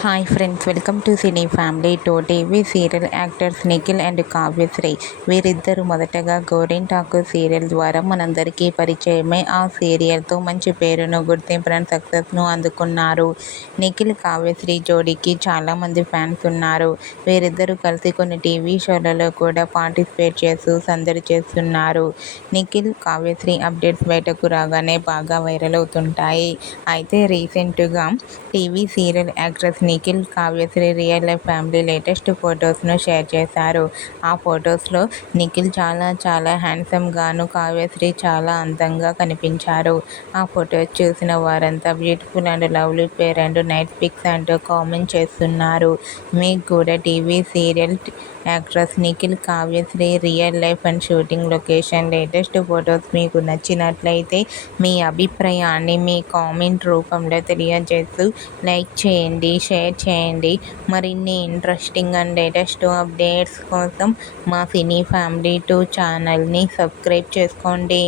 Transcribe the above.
Hi friends, welcome to cine family two. TV serial actors Nikhil and Kavyasri వీరిద్దరు మొదటగా గోరింటాకు serial ద్వారా మనందరికీ పరిచయమై ఆ సీరియల్తో మంచి పేరును, గుర్తింపును, సక్సెస్ను అందుకున్నారు. నిఖిల్ కావ్యశ్రీ జోడీకి చాలామంది ఫ్యాన్స్ ఉన్నారు. వీరిద్దరూ కలిసి కొన్ని టీవీ షోలలో కూడా పార్టిసిపేట్ చేస్తూ సందడి చేస్తున్నారు. నిఖిల్ కావ్యశ్రీ అప్డేట్స్ బయటకు రాగానే బాగా వైరల్ అవుతుంటాయి. అయితే రీసెంట్గా TV serial actress Nikhil Kavyasri real life family latest ఫొటోస్ను షేర్ చేశారు. ఆ ఫొటోస్లో నిఖిల్ చాలా హ్యాండ్సమ్ గాను, కావ్యశ్రీ చాలా అందంగా కనిపించారు. ఆ ఫొటోస్ చూసిన వారంతా beautiful and lovely pair and night pics అంటూ కామెంట్ చేస్తున్నారు. మీకు కూడా TV serial actress Nikhil Kavyasri real life and shooting location latest photos మీకు నచ్చినట్లయితే మీ అభిప్రాయాన్ని మీ కామెంట్ రూపంలో తెలియజేస్తూ లైక్ చేయండి, షేర్ చేయండి. మరిన్ని ఇంట్రెస్టింగ్ అండ్ లేటెస్ట్ అప్డేట్స్ కోసం మా సినీ ఫ్యామిలీ 2 ఛానల్ని సబ్స్క్రైబ్ చేసుకోండి.